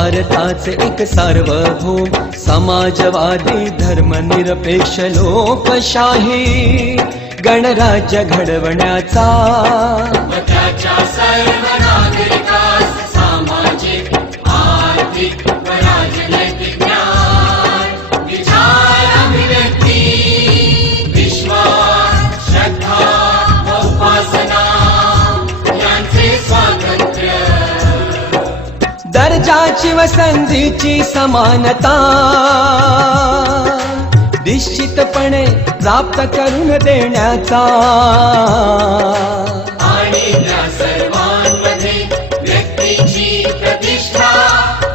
भारताचे एक सार्वभौम समाजवादी धर्मनिरपेक्ष लोकशाही गणराज्य घडवण्याचा त्याच्या सर्व नागरिकास सामाजिक आर्थिक व राजनैतिक न्याय विचार अभिव्यक्ती विश्वास श्रद्धा व उपासना यांचे स्वातंत्र्य दर्जाची व संधीची समानता निश्चितपणे प्राप्त करून देण्याचा आणि त्या सर्वांमध्ये व्यक्तीची प्रतिष्ठा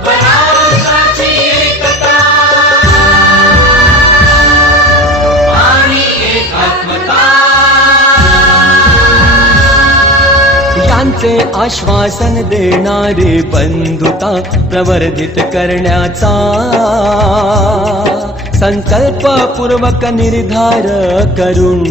व राष्ट्राची एकता आणि एकात्मता यांचे आश्वासन देणारी बंधुता प्रवर्धित करण्याचा संकल्पपूर्वक निर्धार करून